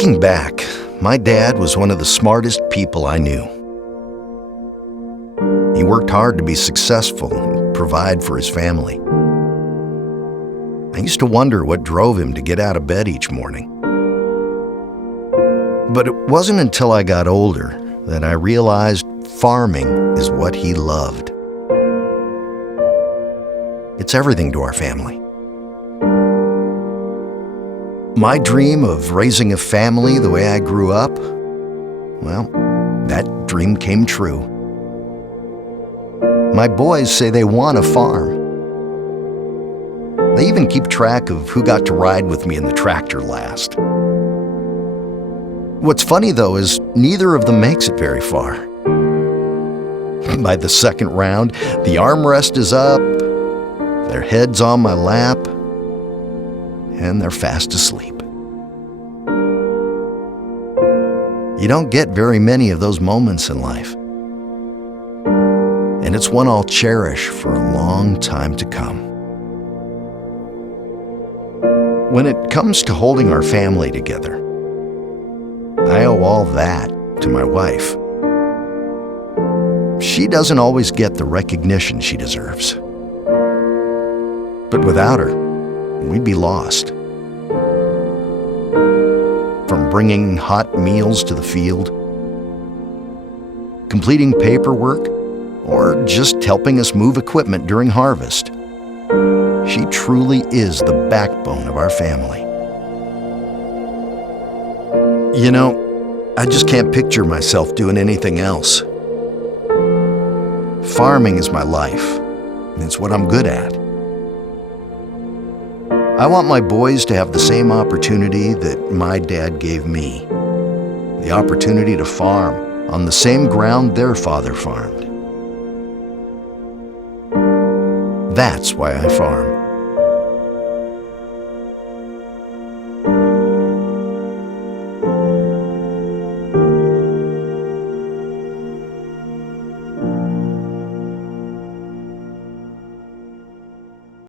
Looking back, my dad was one of the smartest people I knew. He worked hard to be successful and provide for his family. I used to wonder what drove him to get out of bed each morning. But it wasn't until I got older that I realized farming is what he loved. It's everything to our family. My dream of raising a family the way I grew up, well, that dream came true. My boys say they want a farm. They even keep track of who got to ride with me in the tractor last. What's funny, though, is neither of them makes it very far. By the second round, the armrest is up, their head's on my lap, and they're fast asleep. You don't get very many of those moments in life. And it's one I'll cherish for a long time to come. When it comes to holding our family together, I owe all that to my wife. She doesn't always get the recognition she deserves. But without her, we'd be lost. From bringing hot meals to the field, completing paperwork, or just helping us move equipment during harvest, she truly is the backbone of our family. You know, I just can't picture myself doing anything else. Farming is my life, and it's what I'm good at. I want my boys to have the same opportunity that my dad gave me. The opportunity to farm on the same ground their father farmed. That's why I farm.